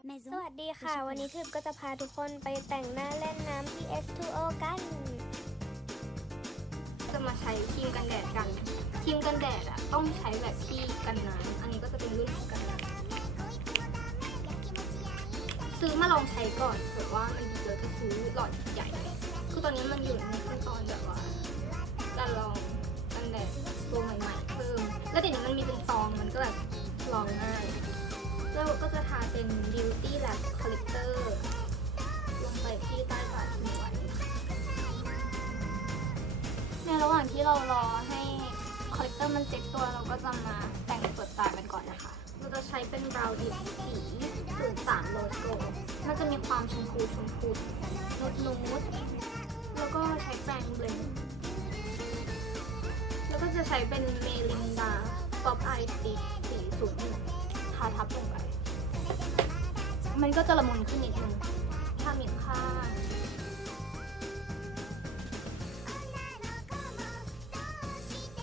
สวัสดีค่ะ วันนี้ทึบก็จะพาทุกคนไปแต่งหน้าเล่นน้ำที่ S2O กัน จะมาใช้ครีมกันแดดกันครีมกันแดดอะต้องใช้แบบที่กันน้ำอันนี้ก็จะเป็นรุ่นของกันน้ำซื้อมาลองใช้ก่อนเผื่อว่ามันดีเยอะจะซื้อหลอดใหญ่ คือตอนนี้มันอยู่ในขั้นตอนแบบว่าการลองกันแดดตัวใหม่ๆเพิ่มแล้วเดี๋ยวนี้มันมีเป็นซองมันก็แบบลองง่าย แล้วก็จะทาเป็น Beauty Lab Collector ลงไปที่ใต้ตาทิ้งไว้ในระหว่างที่เรารอให้คอลเลกเตอร์มันเซ็ตตัวเราก็จะมาแต่งเปิดตากันก่อนนะคะ เราจะใช้เป็นบราวน์ดิฟสีศูนย์สามโลโก้มันจะมีความชมพูชมพูนุดนูดแล้วก็ใช้แปรงเบลนด์แล้วก็จะใช้เป็นเมลินดาป๊อปไอติสีศูนย์หนึ่งทาทับลงไป มันก็จะละมุนขึ้นนิดนึงทาหมิ่นข้าง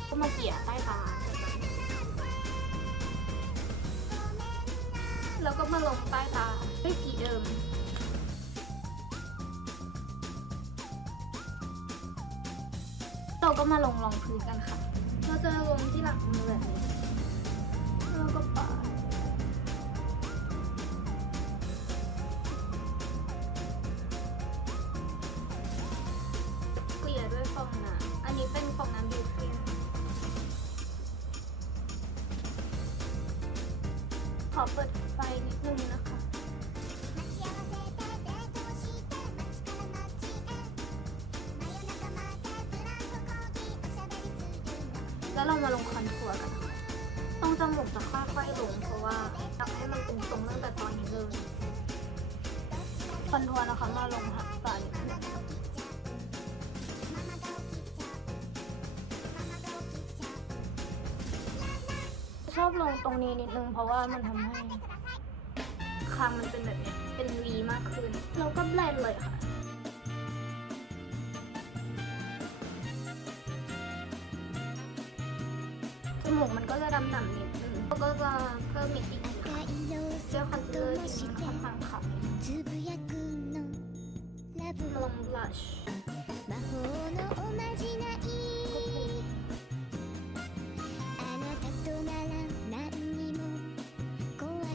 ก็มาเกี่ยใต้ตาแล้วก็มาลงใต้ตาด้วยสีเดิมเราก็มาลงรองพื้นกันค่ะ เราจะลงที่หลังมือแบบนี้แล้วก็ปา เปิดไฟนิดนึงนะคะ แล้วเรามาลงคอนทัวร์กันนะคะตรงจมูกจะค่อยๆลงเพราะว่าอยากให้มันเป็นตรงตั้งแต่ตอนนี้เลยคอนทัวร์นะคะมาลงหางตานิดนึ ลงตรงนี้นิดนึงเพราะว่ามันทำให้คางมันเป็นแบบเนี้เป็น V มากขึ้น แล้วก็แบลนเลยค่ะจมูกมันก็จะดำหนำนิดนึงแล้วก็จะเพิ่มอีกนิดนึงค่ะเสื้อคอนซีลเลอร์ที่มันค่อนข้างขาวลงบลัช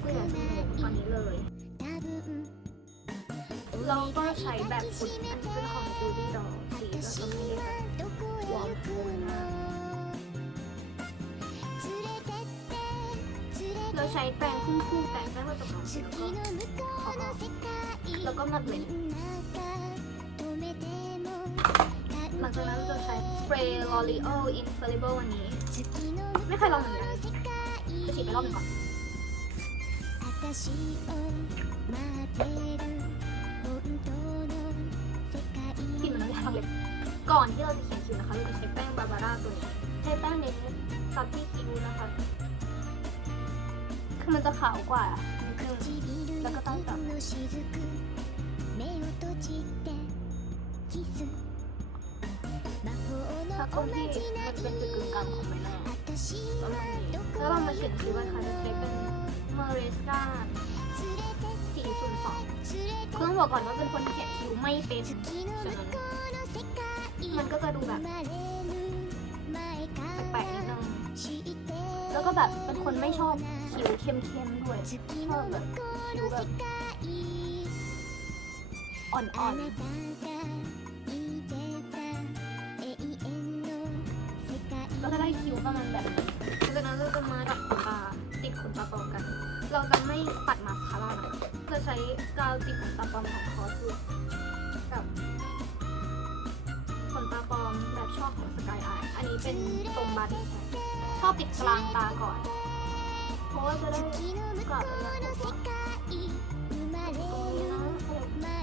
กลี่ยจมูกตอนนี้เลย เราก็ใช้แบบฝุ่นอันนี้เป็นของ Judy Doll สีก็จะไม่ได้แบบวอมโทนมากเราใช้แปรงคู่ๆแปรงแป้งผสมน้ำสีแล้วก็ขอแล้วก็มาเบลนหลังจากนั้นเราจะใช้สเปรย์ L'Oreal Infallible อันนี้ ไม่เคยลองเหมือนกันจะฉีดไปรอบหนึ่งก่อน กลิ่นมันน้ำยาเล็กก่อนที่เราจะเขียนคิ้วนะคะเราจะใช้แป้งบาบาร่าตัวนี้ใช้แป้งเน้นซับที่คิ้วนะคะคือมันจะขาวกว่าแล้วก็ต้องจับถ้าตรงที่มันเป็นจุดกึ่งกลางของใบหน้าประมาณนี้แล้วเรามาเขียนคิ้วกันค่ะจะใช้เป็นเมเรสกาสีศูนย์สองคือต้องบอกก่อนว่าเป็นคนเขียนคิ้วไม่เป็นฉะนั้นมันก็จะดูแบบแปลกๆนิดนึงแล้วก็แบบเป็นคนไม่ชอบคิ้วเข้มๆด้วยชอบแบบคิ้วแบบอ่อนๆก็จะได้คิ้วประมาณแบบ ปัดมาสคาร่านะคะจะใช้กาวติดขนตาปลอมของคอสลูกับขนตาปลอมแบบชอบของสกายไออันนี้เป็นตรงบาร์ดี้ชอบติดกลางตาก่อน เพราะว่าจะได้กลับระยะผมว่า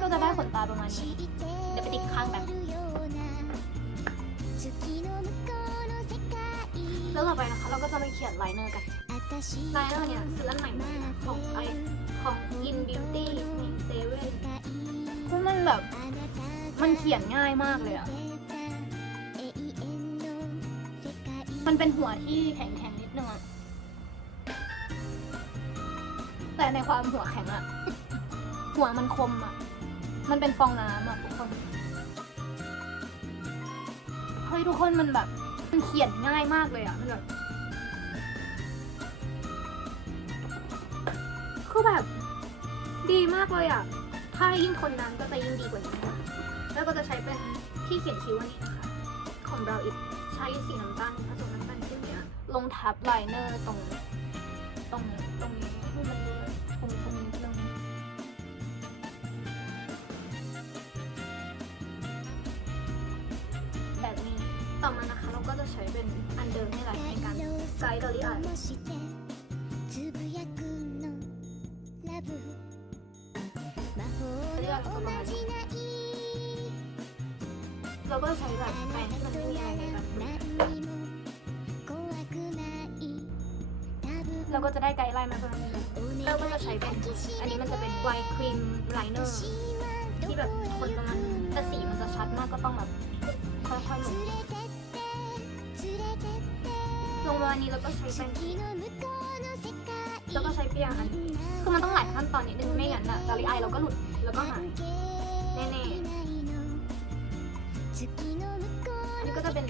ก็จะได้ขนตาประมาณนี้เดี๋ยวไปติดข้างแบบแล้วต่อไปนะคะ เราก็จะไปเขียนไลเนอร์กัน ไลเนอร์เนี่ยซื้ออันใหม่มาของไอของ In Beauty ในเซเว่นเพราะมันแบบ มันเขียนง่ายมากเลยอะมันเป็นหัวที่แข็งๆนิดนึงอะแต่ในความหัวแข็งอะหัวมันคมอะมันเป็นฟองน้ำอะทุกคนเฮ้ยทุกคนมันแบบ มันเขียนง่ายมากเลยอะมันแบบ คือแบบ ดีมากเลยอะ ถ้ายิ่งทนน้ำก็จะยิ่งดีกว่านี้นะคะแล้วก็จะใช้เป็นที่เขียนคิ้วอันนี้นะคะ ของเราอีกใช้สีน้ำตาลผสมน้ำตาลเข้มเนี้ยลงทับไลเนอร์ตรงตรงตรงนี้ให้มันดูตรงตรงนี้ตรงนี้แบบนี้ต่อมานะคะเราก็จะใช้เป็นอันเดิมนี่แหละในการไกด์ดอลลี่อาย ぶやくのラブ魔法のおまじない เราก็ใช้แบบแปรงที่มันไม่มีอะไรในกัน 何にも怖くない多分 เราก็จะได้ไกด์ไลน์มาประมาณนี้ お เรา 願 ก็จะใช้เป็น อันนี้มันจะเป็นไวท์ครีมไลเนอร์ ที่แบบคนประมาณนึงแต่สีมันจะชัดมากก็ต้องแบบค่อยๆลง 連れてって連れてって ลงประมาณนี้แล้วก็ใช้เป็น 月の向こうの世界 แล้วก็ใช้เปียงอันคือมันต้องหลายขั้นตอนนิดนึงไม่งั้นอะจารีไอเราก็หลุดแล้วก็หายแน่ๆอันนี้ก็จะเป็น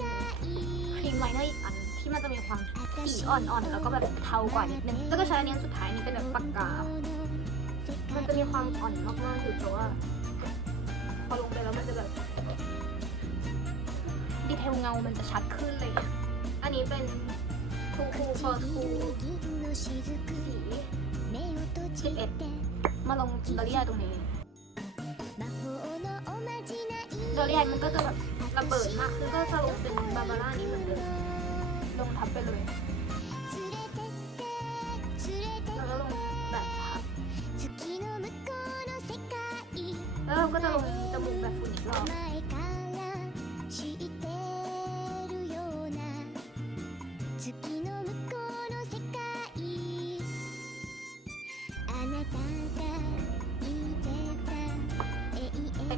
ครีมไลเนอร์อีกอันที่มันจะมีความสีอ่อนๆแล้วก็แบบเทากว่านิดนึงแล้วก็ใช้อันนี้สุดท้ายนี่เป็นแบบปากกา มันจะมีความอ่อนมากๆอยู่แต่ว่าพอลงไปแล้วมันจะแบบดีเทลเงา มันจะชัดขึ้นเลย อันนี้เป็นคูคูฟอร์คูสี สิบเอ็ดมาลงดอรี่ไอตรงนี้ดอรี่ไอมันก็จะแบบระเบิดมากคือก็จะลงเป็นบาบาร่านี้เหมือนเดิมลงทับไปเลยแล้วก็ลงแบบทับแล้วก็จะลงจมูกแบบฝุ่นอีกรอบ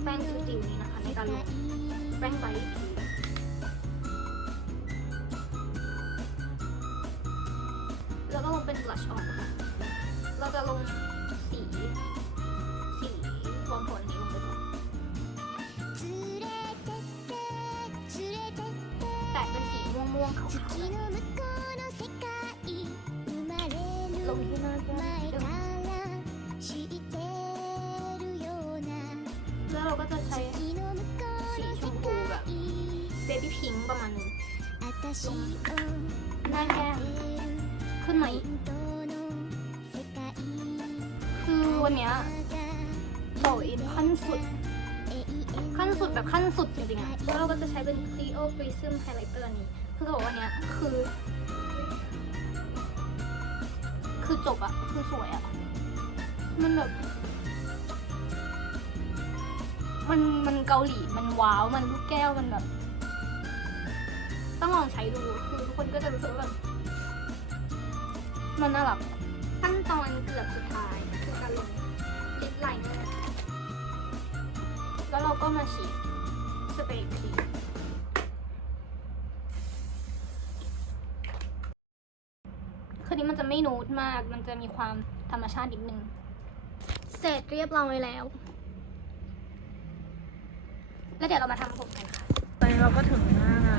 แป้งชื่อจริงนี้นะคะ ในการลงแป้งไบทีแล้วก็ลงเป็น blush on ค่ะ เราจะลงสี สีวอมผลนี้ลงไปก่อนแต่เป็นสีม่วงๆขาวๆลงที่หน้าแก้ม จะใช้สีชมพูแบบเบบี้พิงประมาณนึงงหน้าแก้มขึ้นไหมคือวันเนี้ยโหลอินขั้นสุด ขั้นสุดแบบขั้นสุดจริงๆอะแล้วเราก็จะใช้เป็น Clio Prism Highlighter นี้ คือบอกว่าเนี้ยคือ คือจบอะคือสวยอะมันแบบ มันมันเกาหลี มันว้าว มันลูกแก้ว มันแบบ ต้องลองใช้ดู คือทุกคนก็จะรู้สึกว่าแบบมันน่ารัก ขั้นตอนเกือบสุดท้ายคือการลงลิปไลเนอร์แล้วเราก็มาฉีดสเปรย์ครีมคือนี้มันจะไม่นูดมาก มันจะมีความธรรมชาตินิดนึง เสร็จเรียบร้อยแล้ว แล้วเดี๋ยวเรามาทำผมกันค่ะตอนนี้เราก็ถึงหน้างาน